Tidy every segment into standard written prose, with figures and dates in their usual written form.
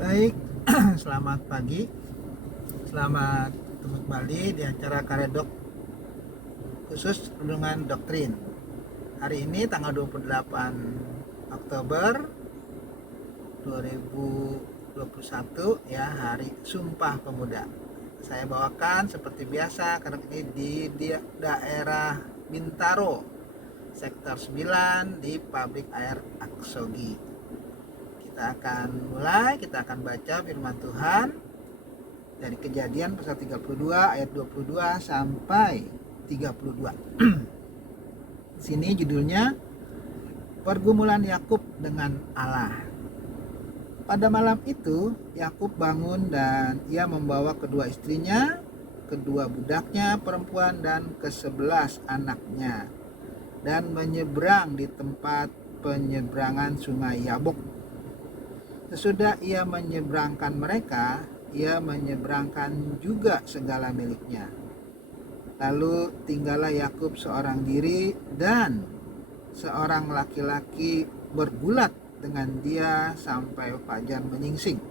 Baik, selamat pagi. Selamat bertemu kembali di acara Karedok khusus Renungan Doktrin. Hari ini tanggal 28 Oktober 2021 ya, hari Sumpah Pemuda. Saya bawakan seperti biasa karena ini di daerah Bintaro, sektor 9 di Pabrik Air Aksogi. Kita akan baca firman Tuhan dari Kejadian pasal 32 ayat 22 sampai 32. Di sini judulnya Pergumulan Yakub dengan Allah. Pada malam itu Yakub bangun dan ia membawa kedua istrinya, kedua budaknya perempuan dan ke-11 anaknya, dan menyeberang di tempat penyeberangan sungai Yabok. Sesudah ia menyeberangkan mereka, ia menyeberangkan juga segala miliknya. Lalu tinggallah Yakub seorang diri dan seorang laki-laki bergulat dengan dia sampai fajar menyingsing.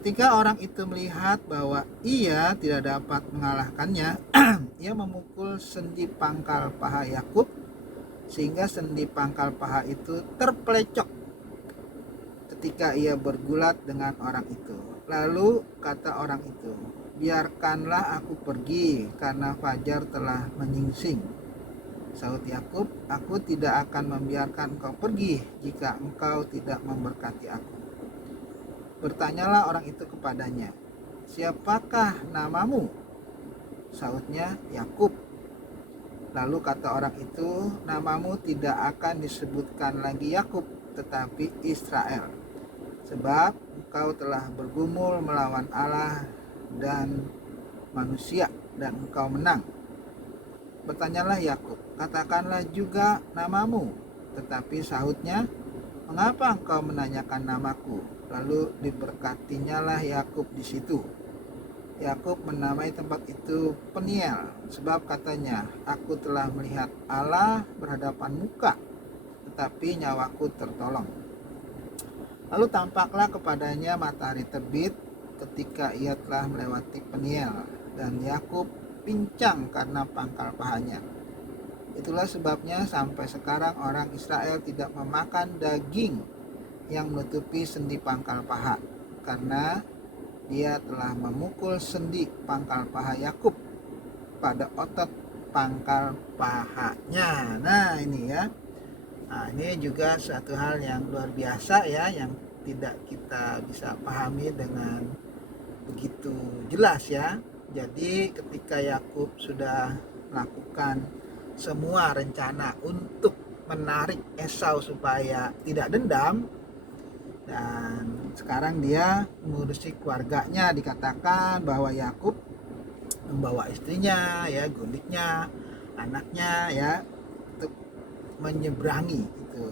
Ketika orang itu melihat bahwa ia tidak dapat mengalahkannya, ia memukul sendi pangkal paha Yakub sehingga sendi pangkal paha itu terpelecok ketika ia bergulat dengan orang itu. Lalu kata orang itu, "Biarkanlah aku pergi karena fajar telah menyingsing." Sahut Yakub, "Aku tidak akan membiarkan engkau pergi jika engkau tidak memberkati aku." Bertanyalah orang itu kepadanya, "Siapakah namamu?" Sahutnya, "Yakub." Lalu kata orang itu, "Namamu tidak akan disebutkan lagi Yakub, tetapi Israel, sebab engkau telah bergumul melawan Allah dan manusia dan engkau menang." Bertanyalah Yakub, "Katakanlah juga namamu." Tetapi sahutnya, "Mengapa engkau menanyakan namaku?" Lalu diberkatinyalah Yakub di situ. Yakub menamai tempat itu Peniel, sebab katanya, "Aku telah melihat Allah berhadapan muka, tetapi nyawaku tertolong." Lalu tampaklah kepadanya matahari terbit ketika ia telah melewati Peniel, dan Yakub pincang karena pangkal pahanya. Itulah sebabnya sampai sekarang orang Israel tidak memakan daging yang menutupi sendi pangkal paha, karena dia telah memukul sendi pangkal paha Yakub pada otot pangkal pahanya. Nah ini ya, ini juga suatu hal yang luar biasa ya, yang tidak kita bisa pahami dengan begitu jelas ya. Jadi ketika Yakub sudah melakukan semua rencana untuk menarik Esau supaya tidak dendam, dan sekarang dia mengurusi keluarganya, dikatakan bahwa Yakub membawa istrinya ya, gundiknya, anaknya ya, untuk menyeberangi itu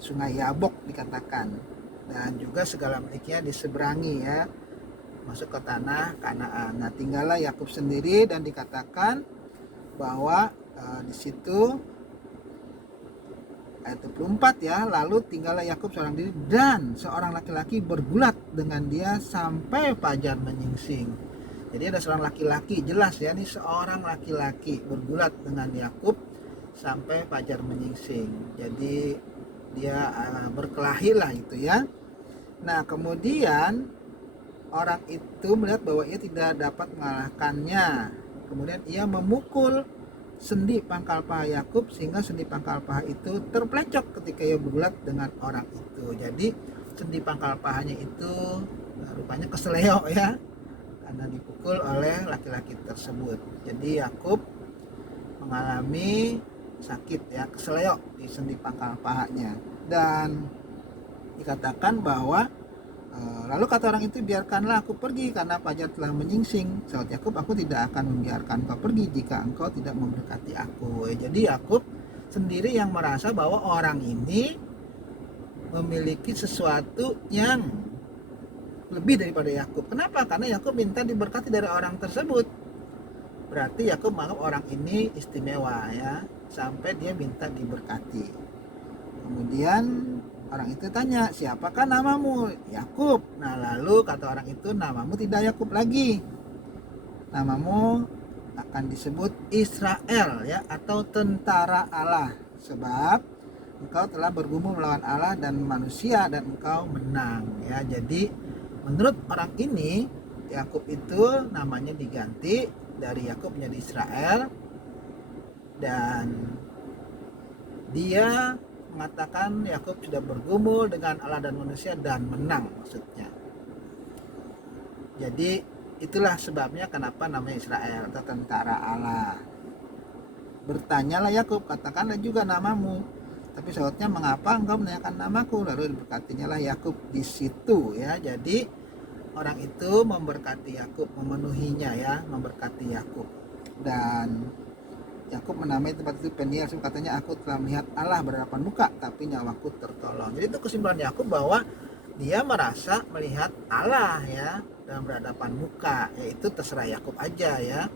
sungai Yabok dikatakan, dan juga segala miliknya diseberangi ya, masuk ke tanah Kanaan. Nah, tinggallah Yakub sendiri dan dikatakan bahwa di situ ayat 24 ya, lalu tinggallah Yakub seorang diri dan seorang laki-laki bergulat dengan dia sampai fajar menyingsing. Jadi ada seorang laki-laki, jelas ya, ini seorang laki-laki bergulat dengan Yakub sampai fajar menyingsing. Jadi dia berkelahi lah itu ya. Nah, kemudian orang itu melihat bahwa ia tidak dapat mengalahkannya. Kemudian ia memukul sendi pangkal paha Yakub sehingga sendi pangkal paha itu terpelecok ketika ia bergulat dengan orang itu. Jadi sendi pangkal pahanya itu rupanya keseleo ya, karena dipukul oleh laki-laki tersebut. Jadi Yakub mengalami sakit ya, keseleo di sendi pangkal pahanya. Dan dikatakan bahwa lalu kata orang itu, "Biarkanlah aku pergi karena fajar telah menyingsing." Sahut Yakub, "Aku tidak akan membiarkan engkau pergi jika engkau tidak memberkati aku." Jadi Yakub sendiri yang merasa bahwa orang ini memiliki sesuatu yang lebih daripada Yakub. Kenapa? Karena Yakub minta diberkati dari orang tersebut. Berarti Yakub menganggap orang ini istimewa ya, sampai dia minta diberkati. Kemudian Orang itu tanya, siapakah namamu? Yakub. Nah, lalu kata orang itu, namamu tidak Yakub lagi. Namamu akan disebut Israel ya, atau tentara Allah, sebab engkau telah bergumul melawan Allah dan manusia dan engkau menang ya. Jadi menurut orang ini, Yakub itu namanya diganti dari Yakub menjadi Israel, dan dia mengatakan Yakub sudah bergumul dengan Allah dan manusia dan menang maksudnya. Jadi itulah sebabnya kenapa namanya Israel atau tentara Allah. Bertanyalah Yakub, katakanlah juga namamu. Tapi sahabatnya, mengapa engkau menanyakan namaku? Lalu diberkatinya lah Yakub di situ ya. Jadi orang itu memberkati Yakub, memenuhinya ya, memberkati Yakub. Dan Yakub menamai tempat itu Peniel, katanya aku telah melihat Allah berhadapan muka, tapi nyawaku tertolong. Jadi itu kesimpulan Yakub bahwa dia merasa melihat Allah ya dalam berhadapan muka, yaitu terserah Yakub aja ya.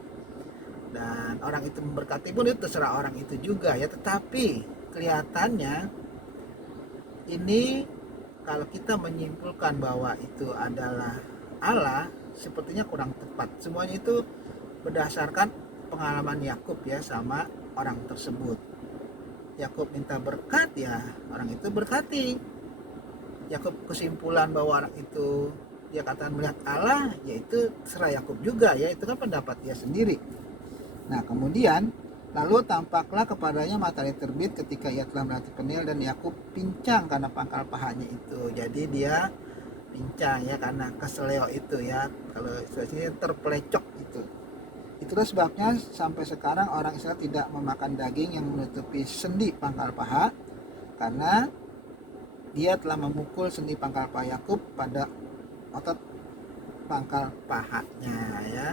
Dan orang itu memberkati pun itu terserah orang itu juga ya. Tetapi kelihatannya ini kalau kita menyimpulkan bahwa itu adalah Allah, sepertinya kurang tepat. Semuanya itu berdasarkan pengalaman Yakub ya sama orang tersebut. Yakub minta berkat ya, orang itu berkati. Yakub kesimpulan bahwa orang itu dia katakan melihat Allah, yaitu serah Yakub juga ya, itu kan pendapat dia sendiri. Nah kemudian lalu tampaklah kepadanya matahari terbit ketika ia telah melewati Peniel, dan Yakub pincang karena pangkal pahanya itu. Jadi dia pincang ya karena keseleo itu ya, kalau istilahnya terpelecok itu. Itulah sebabnya sampai sekarang orang Israel tidak memakan daging yang menutupi sendi pangkal paha, karena dia telah memukul sendi pangkal paha Yakub pada otot pangkal pahanya ya.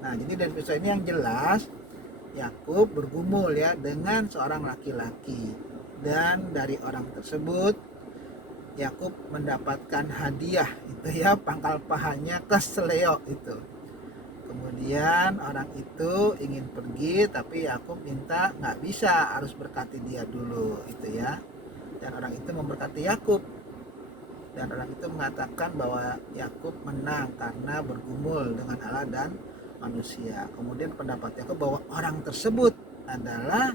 Nah jadi dari kisah ini yang jelas Yakub bergumul ya dengan seorang laki-laki, dan dari orang tersebut Yakub mendapatkan hadiah itu ya, pangkal pahanya keseleo itu. Kemudian orang itu ingin pergi, tapi Yakub minta nggak bisa, harus berkati dia dulu itu ya. Dan orang itu memberkati Yakub, dan orang itu mengatakan bahwa Yakub menang karena bergumul dengan Allah dan manusia. Kemudian pendapat Yakub bahwa orang tersebut adalah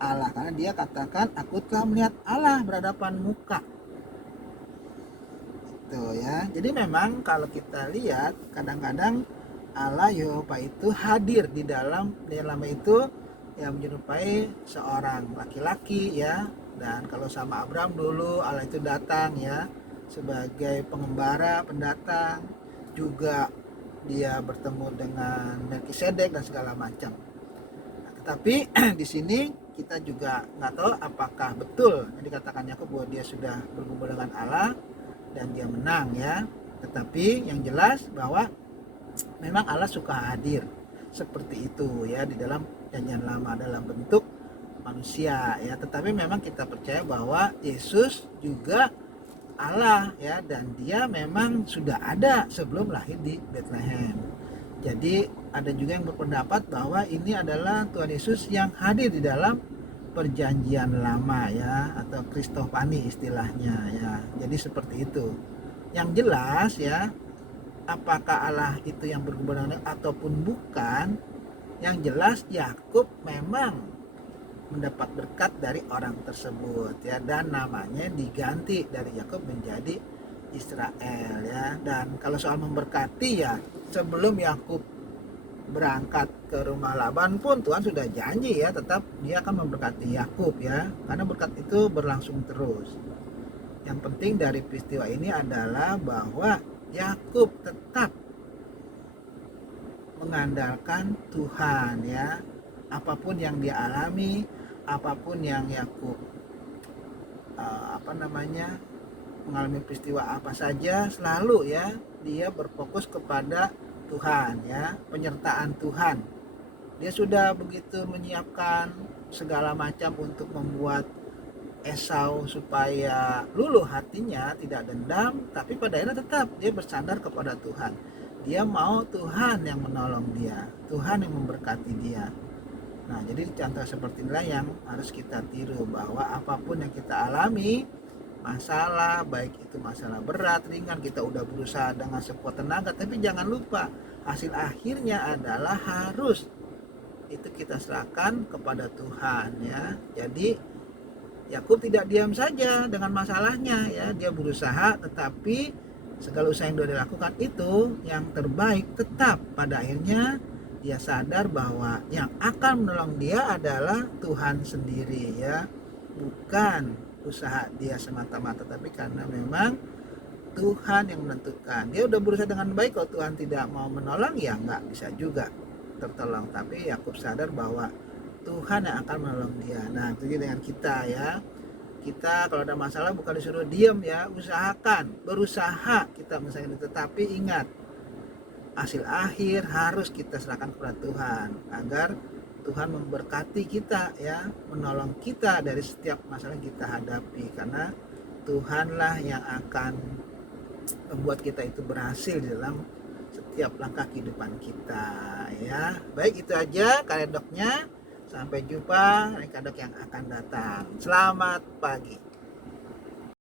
Allah, karena dia katakan aku telah melihat Allah berhadapan muka. Itu ya. Jadi memang kalau kita lihat kadang-kadang Allah Yehova itu hadir di dalam nama itu yang menyerupai seorang laki-laki ya. Dan kalau sama Abraham dulu Allah itu datang ya sebagai pengembara, pendatang. Juga dia bertemu dengan Melkisedek dan segala macam. Nah, tetapi di sini kita juga nggak tahu apakah betul yang dikatakan Yakub bahwa dia sudah bergumul dengan Allah dan dia menang ya. Tetapi yang jelas bahwa memang Allah suka hadir seperti itu ya di dalam Perjanjian Lama dalam bentuk manusia ya. Tetapi memang kita percaya bahwa Yesus juga Allah ya, dan dia memang sudah ada sebelum lahir di Bethlehem. Jadi ada juga yang berpendapat bahwa ini adalah Tuhan Yesus yang hadir di dalam Perjanjian Lama ya, atau Kristofani istilahnya ya. Jadi seperti itu. Yang jelas ya, apakah Allah itu yang bergubernur ataupun bukan, yang jelas Yakub memang mendapat berkat dari orang tersebut ya, dan namanya diganti dari Yakub menjadi Israel ya. Dan kalau soal memberkati ya, sebelum Yakub berangkat ke rumah Laban pun Tuhan sudah janji ya, tetap dia akan memberkati Yakub ya, karena berkat itu berlangsung terus. Yang penting dari peristiwa ini adalah bahwa Yakub tetap mengandalkan Tuhan ya. Apapun yang dia alami, apapun yang Yakub mengalami peristiwa apa saja, selalu ya dia berfokus kepada Tuhan ya, penyertaan Tuhan. Dia sudah begitu menyiapkan segala macam untuk membuat Esau supaya luluh hatinya, tidak dendam, tapi pada akhirnya tetap dia bersandar kepada Tuhan. Dia mau Tuhan yang menolong dia, Tuhan yang memberkati dia. Nah, jadi contoh seperti inilah yang harus kita tiru, bahwa apapun yang kita alami, masalah, baik itu masalah berat, ringan, kita udah berusaha dengan sekuat tenaga, tapi jangan lupa hasil akhirnya adalah harus itu kita serahkan kepada Tuhan ya. Jadi Yakub tidak diam saja dengan masalahnya ya, dia berusaha, tetapi segala usaha yang dia lakukan itu yang terbaik. Tetap pada akhirnya dia sadar bahwa yang akan menolong dia adalah Tuhan sendiri ya, bukan usaha dia semata-mata, tapi karena memang Tuhan yang menentukan. Dia udah berusaha dengan baik, kalau Tuhan tidak mau menolong ya nggak bisa juga tertolong. Tapi Yakub sadar bahwa Tuhan yang akan menolong dia. Nah itu dengan kita ya, kita kalau ada masalah bukan disuruh diam ya, usahakan, berusaha kita misalnya, tetapi ingat hasil akhir harus kita serahkan kepada Tuhan agar Tuhan memberkati kita ya, menolong kita dari setiap masalah yang kita hadapi, karena Tuhanlah yang akan membuat kita itu berhasil di dalam setiap langkah kehidupan kita ya. Baik, itu aja karedoknya. Sampai jumpa di karedok yang akan datang. Selamat pagi.